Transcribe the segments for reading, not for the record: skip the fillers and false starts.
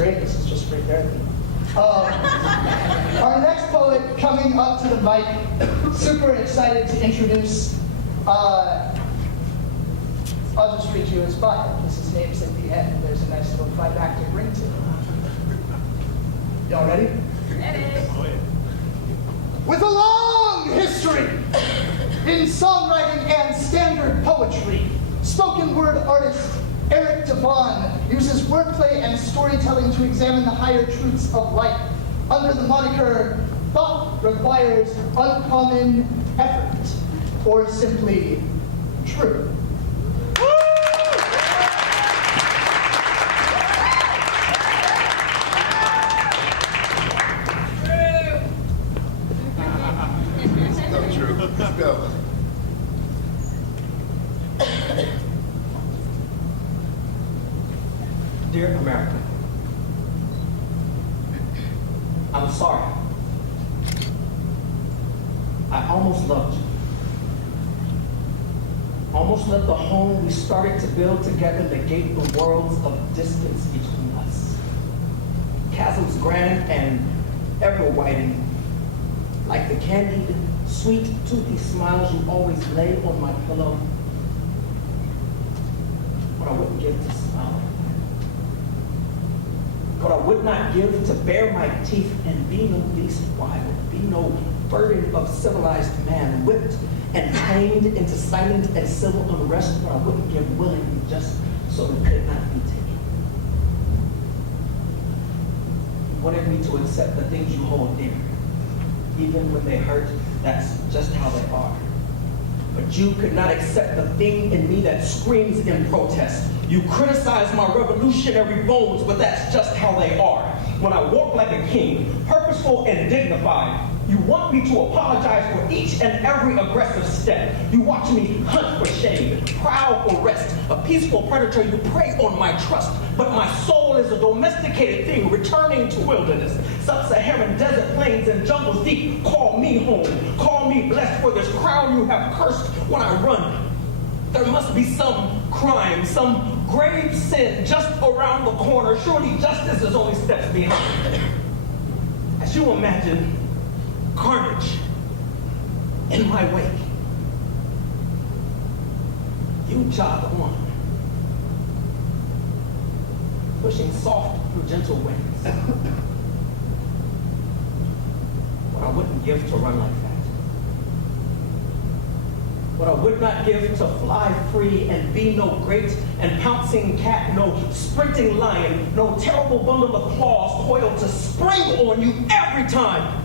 great. This is just free therapy. Our next poet coming up to the mic, super excited to introduce. I'll just read you his bio because his name's at the end. There's a nice little climactic ring to it. Y'all ready? Ready. With a long history in songwriting and standard poetry, spoken word artist Eric Devon uses wordplay and storytelling to examine the higher truths of life under the moniker "Thought Requires Uncommon Effort," or simply true. Let's go. Dear America, I'm sorry. I almost loved you. Almost let the home we started to build together negate the worlds of distance between us. Chasms grand and ever widening, like the candied, sweet, toothy smiles you always lay on my pillow. What I wouldn't give to smile like that. What I would not give to bare my teeth and be no beast wild, be no burden of civilized man, whipped and tamed into silent and civil unrest. What I wouldn't give willingly just so it could not be taken. You wanted me to accept the things you hold dear, even when they hurt. That's just how they are. But you could not accept the thing in me that screams in protest. You criticize my revolutionary bones, but that's just how they are. When I walk like a king, purposeful and dignified, you want me to apologize for each and every aggressive step. You watch me hunt for shade, prowl for rest. A peaceful predator, you prey on my trust. But my soul is a domesticated thing returning to wilderness. Sub-Saharan desert plains and jungles deep. Call me home. Call me blessed for this crown you have cursed when I run. There must be some crime, some grave sin just around the corner. Surely justice is only steps behind. As you imagine carnage in my wake, you jog on, pushing soft through gentle winds. What I wouldn't give to run like that. What I would not give to fly free and be no great and pouncing cat, no sprinting lion, no terrible bundle of claws coiled to spring on you every time.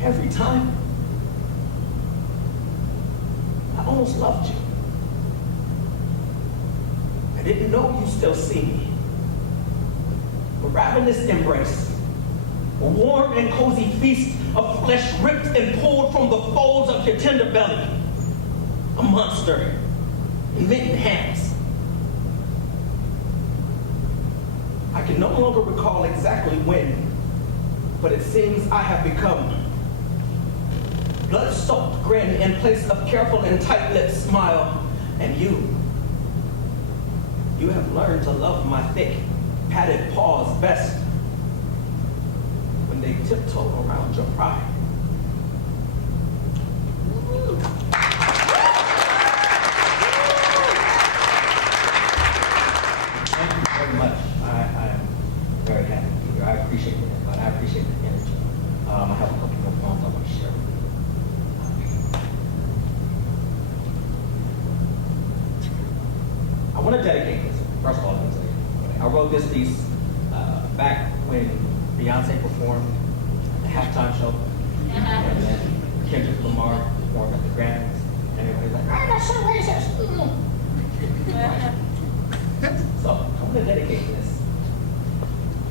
Every time. I almost loved you. I didn't know you still see me. A ravenous embrace, a warm and cozy feast of flesh ripped and pulled from the folds of your tender belly. A monster in mittened hands. I can no longer recall exactly when, but it seems I have become blood-soaked grin in place of careful and tight-lipped smile. And you have learned to love my thick, padded paws best when they tiptoe around your pride. Thank you very much. I am very happy to be here. I appreciate it, but I appreciate the energy. I have a couple more poems I want to share. I want to dedicate this. First of all, let me tell you. I wrote this piece back when Beyonce performed at the halftime show, and then Kendrick Lamar performed at the Grammys, and everybody's like, "I'm not so racist." So I'm going to dedicate this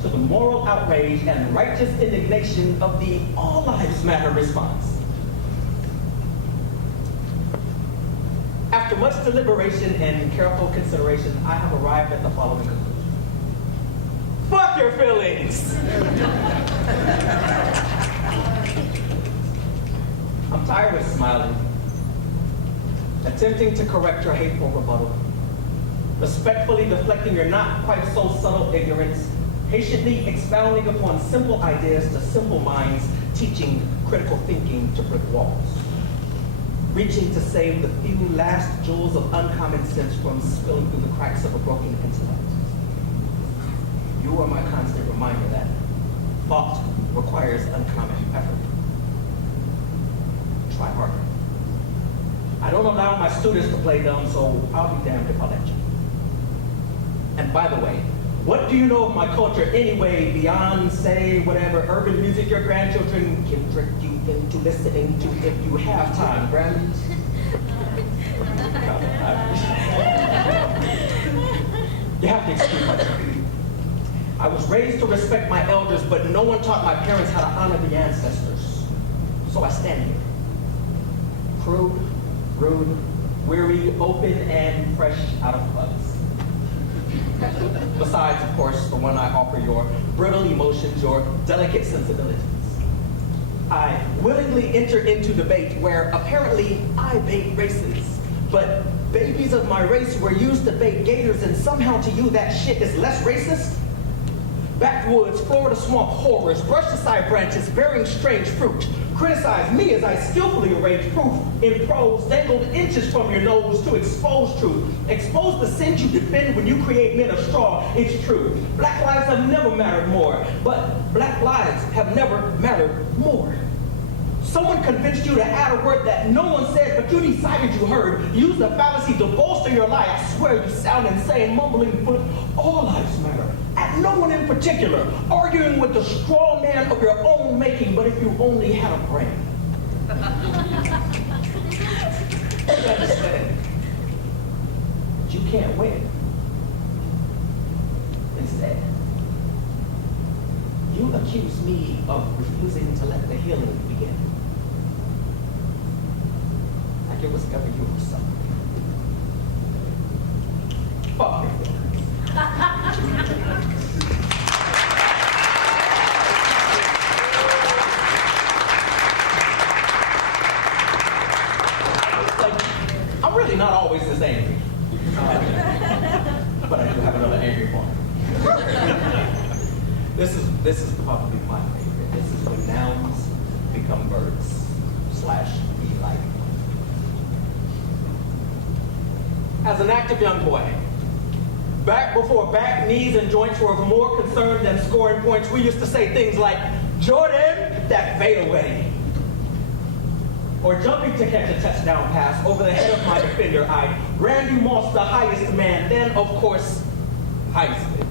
to the moral outrage and righteous indignation of the All Lives Matter response. After much deliberation and careful consideration, I have arrived at the following conclusion. Fuck your feelings! I'm tired of smiling, attempting to correct your hateful rebuttal. respectfully deflecting your not quite so subtle ignorance, patiently expounding upon simple ideas to simple minds, teaching critical thinking to brick walls, reaching to save the few last jewels of uncommon sense from spilling through the cracks of a broken intellect. You are my constant reminder that thought requires uncommon effort. Try harder. I don't allow my students to play dumb, so I'll be damned if I let you. And by the way, what do you know of my culture anyway, beyond, say, whatever urban music your grandchildren can trick you into listening to if you have time, Grammys? You have to excuse my time. I was raised to respect my elders, but no one taught my parents how to honor the ancestors. So I stand here. Crude, rude, weary, open, and fresh out of clubs. Besides, of course, the one I offer your brittle emotions, your delicate sensibilities. I willingly enter into debate where apparently I bait races, but babies of my race were used to bait gators, and somehow to you that shit is less racist? Backwoods, Florida swamp horrors, brushed aside branches bearing strange fruit. Criticize me as I skillfully arrange proof in prose, dangled inches from your nose to expose truth. Expose the sins you defend when you create men of straw. It's true. Black lives have never mattered more, but black lives have never mattered more. Someone convinced you to add a word that no one said, but you decided you heard. Use the fallacy to bolster your lie. I swear you sound insane, mumbling, but all lives matter. At no one in particular, arguing with the straw man of your own making, but if you only had a brain. You understand? But you can't win. Instead, you accuse me of refusing to let the healing begin. Like it was ever you or something. Fuck your feelings. I'm really not always this angry. But I do have another angry point. This is probably my favorite. This is when nouns become verbs / be like. As an active young boy, back before back, knees, and joints were of more concern than scoring points, we used to say things like, Jordan, that fade away. Or jumping to catch a touchdown pass over the head of my defender, I Randy Moss, the highest man, then, of course, Heisman.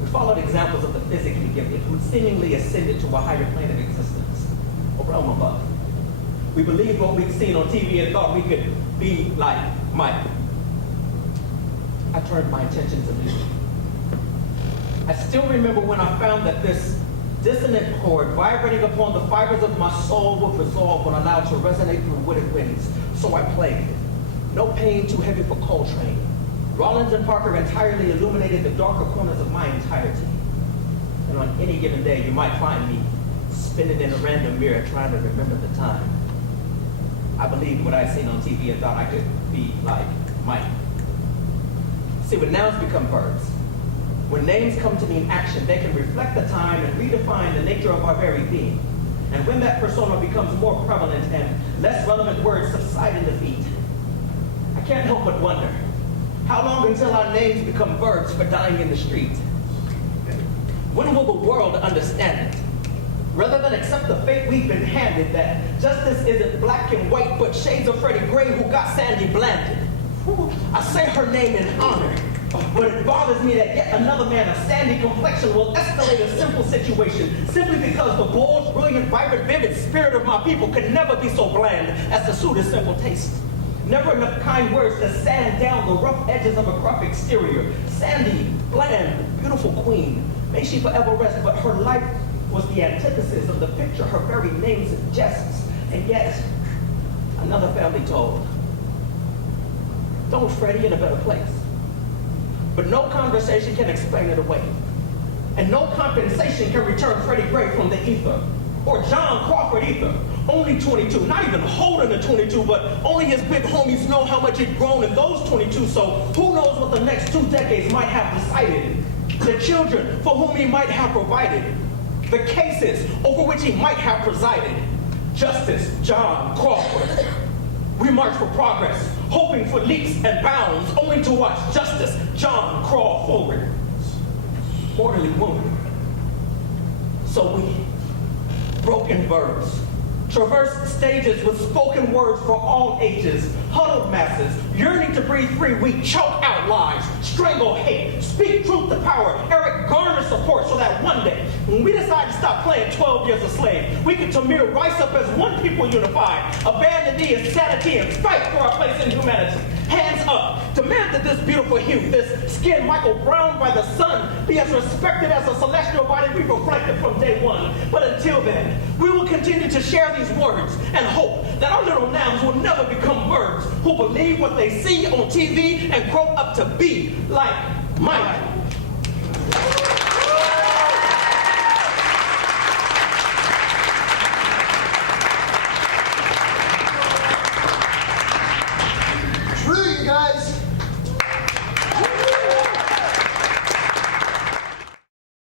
We followed examples of the physically gifted who seemingly ascended to a higher plane of existence, a realm above. We believed what we'd seen on TV and thought we could be like Mike. I turned my attention to music. I still remember when I found that this dissonant chord vibrating upon the fibers of my soul would resolve when allowed to resonate through wooded winds. So I played. No pain too heavy for Coltrane. Rollins and Parker entirely illuminated the darker corners of my entirety. And on any given day, you might find me spinning in a random mirror trying to remember the time. I believed what I'd seen on TV and thought I could be like Mike. See, when nouns become verbs, when names come to mean action, they can reflect the time and redefine the nature of our very being. And when that persona becomes more prevalent and less relevant words subside in defeat, I can't help but wonder, how long until our names become verbs for dying in the street? When will the world understand it? Rather than accept the fate we've been handed, that justice isn't black and white, but shades of Freddie Gray who got Sandy blanded. I say her name in honor, but it bothers me that yet another man of sandy complexion will escalate a simple situation simply because the bold, brilliant, vibrant, vivid spirit of my people could never be so bland as to suit his simple taste. Never enough kind words to sand down the rough edges of a gruff exterior. Sandy, bland, beautiful queen, may she forever rest, but her life was the antithesis of the picture her very name suggests. And yet, another family told, don't Freddie in a better place. But no conversation can explain it away. And no compensation can return Freddie Gray from the ether, or John Crawford either. only 22, not even holding a 22, but only his big homies know how much he'd grown in those 22, so who knows what the next 2 decades might have decided. The children for whom he might have provided. The cases over which he might have presided. Justice John Crawford. We march for progress, hoping for leaps and bounds, only to watch Justice John crawl forward, mortally wounded. So we, broken verbs, traverse stages with spoken words for all ages, huddled masses, yearning to breathe free. We choke out lies, strangle hate, speak truth to power, Eric garner support so that one day, when we decide to stop playing 12 years a slave, we can Tamir rise up as one people unified, abandon the insanity and fight for our place in humanity. Hands up, demand that this beautiful hue, this skin Michael Brown by the sun, be as respected as a celestial body we reflected from day one. But until then, we will continue to share these words and hope that our little nouns will never become words who believe what they see on TV and grow up to be like Mike. True, you guys.